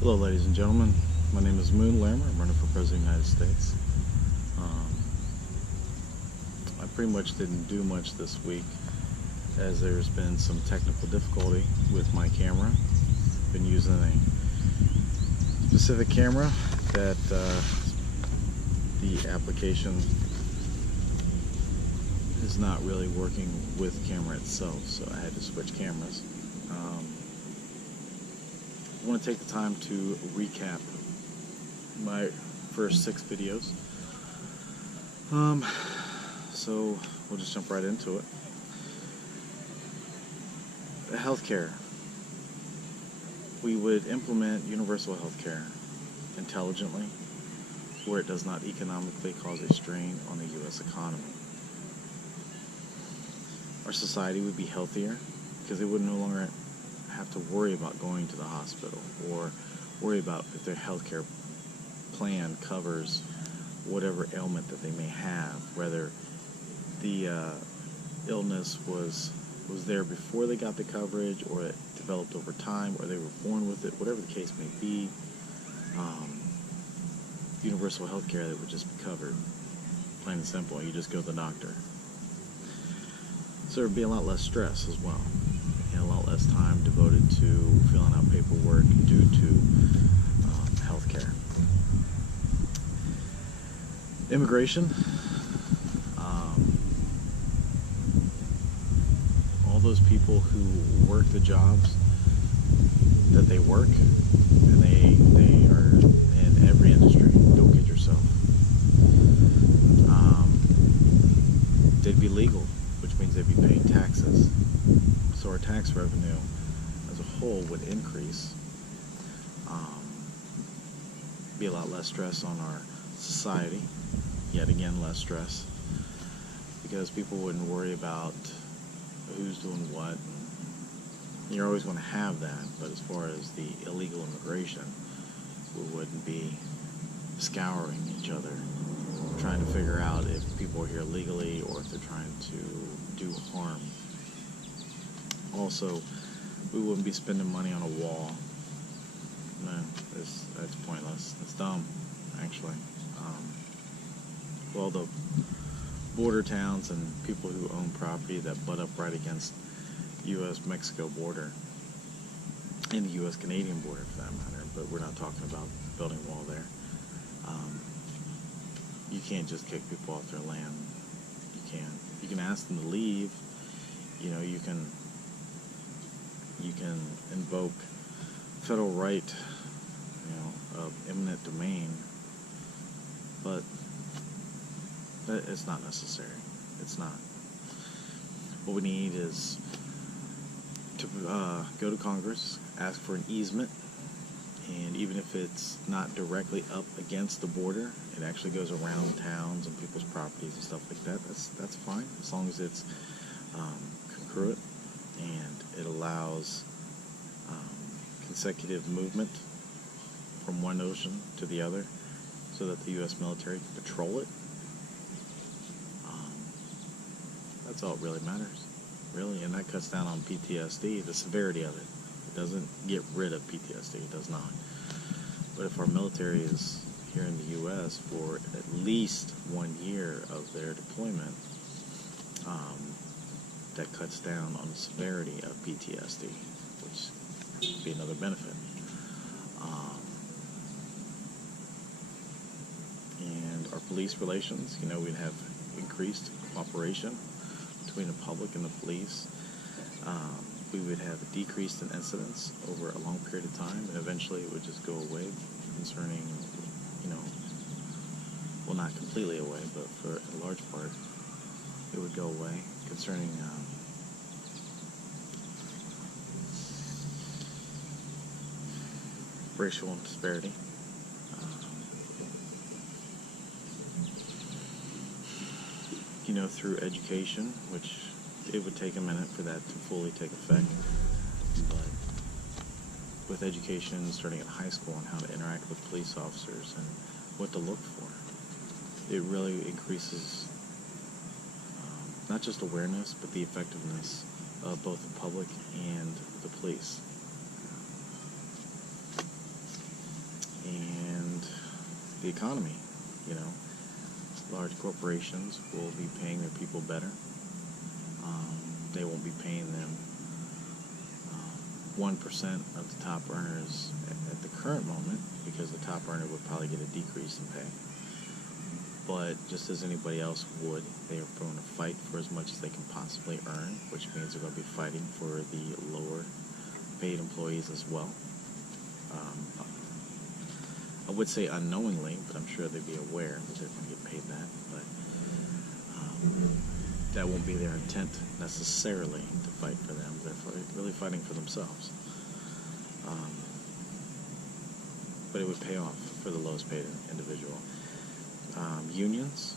Hello, ladies and gentlemen. My name is Mun Larimer. I'm running for President of the United States. I pretty much didn't do much this week as there's been some technical difficulty with my camera. Been using a specific camera that the application is not really working with the camera itself, so I had to switch cameras. I want to take the time to recap my first 6 videos. So we'll just jump right into it. Healthcare. We would implement universal healthcare intelligently, where it does not economically cause a strain on the U.S. economy. Our society would be healthier because they would no longer have to worry about going to the hospital or worry about if their healthcare plan covers whatever ailment that they may have, whether the illness was there before they got the coverage, or it developed over time, or they were born with it, whatever the case may be. Universal health care that would just be covered, plain and simple. You just go to the doctor. So there would be a lot less stress as well, and a lot less time devoted to filling out paperwork due to health care. Immigration. All those people who work the jobs that they work, and they are in every industry. Don't kid yourself. They'd be legal, which means they'd be paying taxes. So our tax revenue as a whole would increase. Be a lot less stress on our society. Yet again, less stress, because people wouldn't worry about who's doing what. You're always going to have that, but as far as the illegal immigration, we wouldn't be scouring each other, trying to figure out if people are here legally or if they're trying to do harm. Also, we wouldn't be spending money on a wall. Man, that's pointless. It's dumb, actually. Well, the border towns and people who own property that butt up right against U.S.-Mexico border and the U.S.-Canadian border, for that matter, but we're not talking about building a wall there. You can't just kick people off their land. You can ask them to leave. You know, you can invoke federal right, of eminent domain, but it's not necessary. It's not. What we need is to go to Congress, ask for an easement, and even if it's not directly up against the border, it actually goes around towns and people's properties and stuff like that. That's fine, as long as it's congruent and it allows consecutive movement from one ocean to the other, so that the U.S. military can patrol it. That's all it really matters, really, and that cuts down on PTSD, the severity of it. It doesn't get rid of PTSD, it does not. But if our military is here in the U.S. for at least 1 year of their deployment, that cuts down on the severity of PTSD, which would be another benefit. And our police relations, we'd have increased cooperation between the public and the police. We would have a decrease in incidents over a long period of time, and eventually it would just go away concerning, well, not completely away, but for a large part, it would go away concerning racial disparity. Through education, which it would take a minute for that to fully take effect, but with education starting at high school on how to interact with police officers and what to look for, it really increases not just awareness, but the effectiveness of both the public and the police. the economy. You know, large corporations will be paying their people better. They won't be paying them 1% of the top earners at the current moment, because the top earner would probably get a decrease in pay. But just as anybody else would, they are going to fight for as much as they can possibly earn, which means they're going to be fighting for the lower paid employees as well. I would say unknowingly, but I'm sure they'd be aware that they're going to get paid that. But that won't be their intent necessarily to fight for them. They're really fighting for themselves. But it would pay off for the lowest paid individual. Unions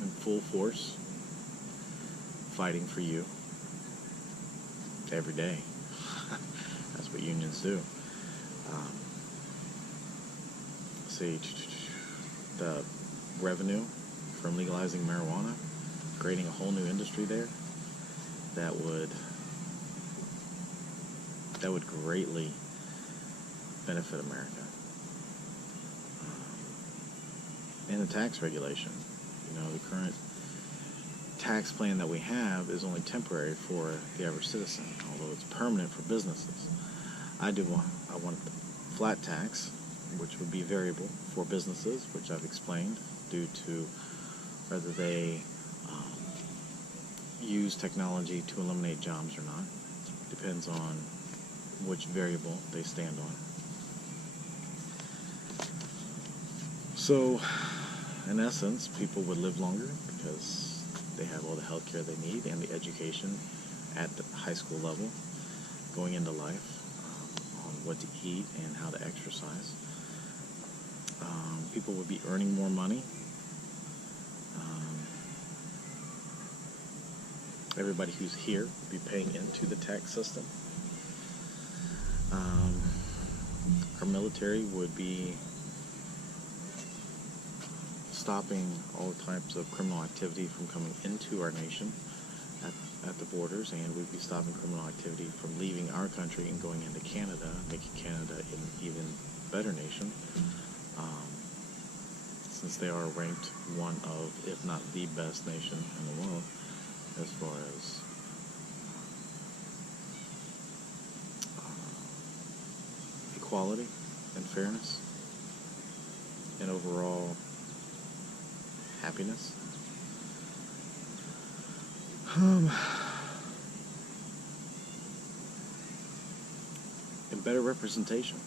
in full force, fighting for you every day. That's what unions do. See, the revenue from legalizing marijuana, creating a whole new industry there, that would greatly benefit America. And the tax regulation. You know, the current tax plan that we have is only temporary for the average citizen, although it's permanent for businesses. I want the flat tax, which would be variable for businesses, which I've explained, due to whether they use technology to eliminate jobs or not. Depends on which variable they stand on. So, in essence, people would live longer because they have all the health care they need and the education at the high school level going into life on what to eat and how to exercise. People would be earning more money. Everybody who's here would be paying into the tax system. Our military would be stopping all types of criminal activity from coming into our nation at the borders, and we'd be stopping criminal activity from leaving our country and going into Canada, making Canada an even better nation, since they are ranked one of, if not the best nation in the world as far as equality and fairness and overall happiness. And better representation.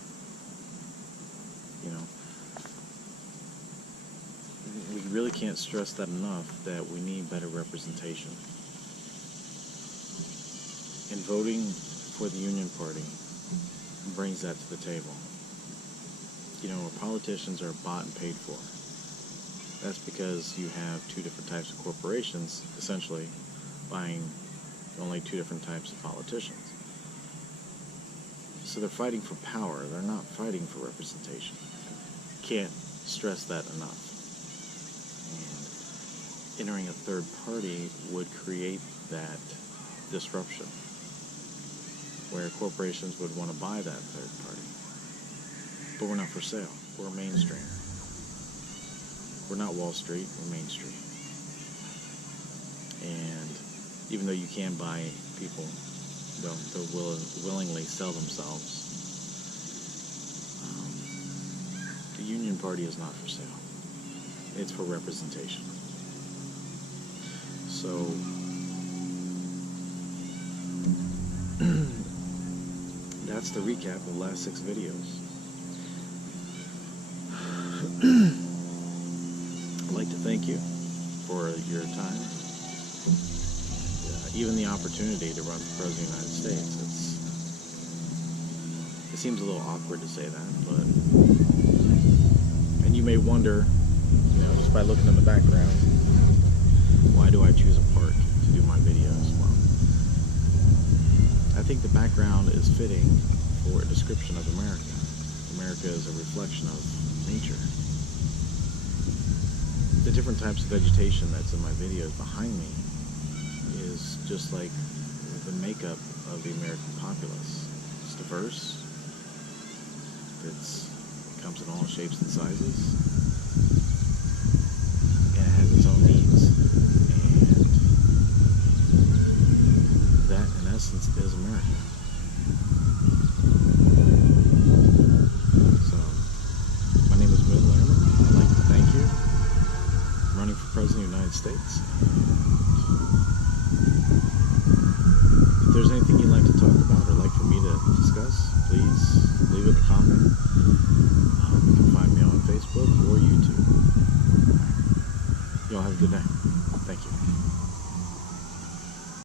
You know, we really can't stress that enough, that we need better representation. And voting for the Union Party brings that to the table. You know, our politicians are bought and paid for. That's because you have two different types of corporations, essentially, buying only two different types of politicians. So they're fighting for power. They're not fighting for representation. Can't stress that enough. And entering a third party would create that disruption, where corporations would want to buy that third party. But we're not for sale. We're mainstream. We're not Wall Street, we're Main Street. And even though you can buy people, they'll willingly sell themselves, the Union Party is not for sale. It's for representation. So, that's the recap of the last 6 videos. I'd like to thank you for your time, even the opportunity to run for President of the United States. It seems a little awkward to say that, but, and you may wonder, you know, just by looking in the background, why do I choose a park to do my videos? Well, I think the background is fitting for a description of America. America is a reflection of nature. The different types of vegetation that's in my videos behind me is just like the makeup of the American populace. It's diverse, it's comes in all shapes and sizes, and it has its own needs, and that, in essence, is America. So, my name is Mun Larimer. I'd like to thank you. I'm running for President of the United States. If there's anything you'd like to talk about or like for me to discuss, please leave it in the comments.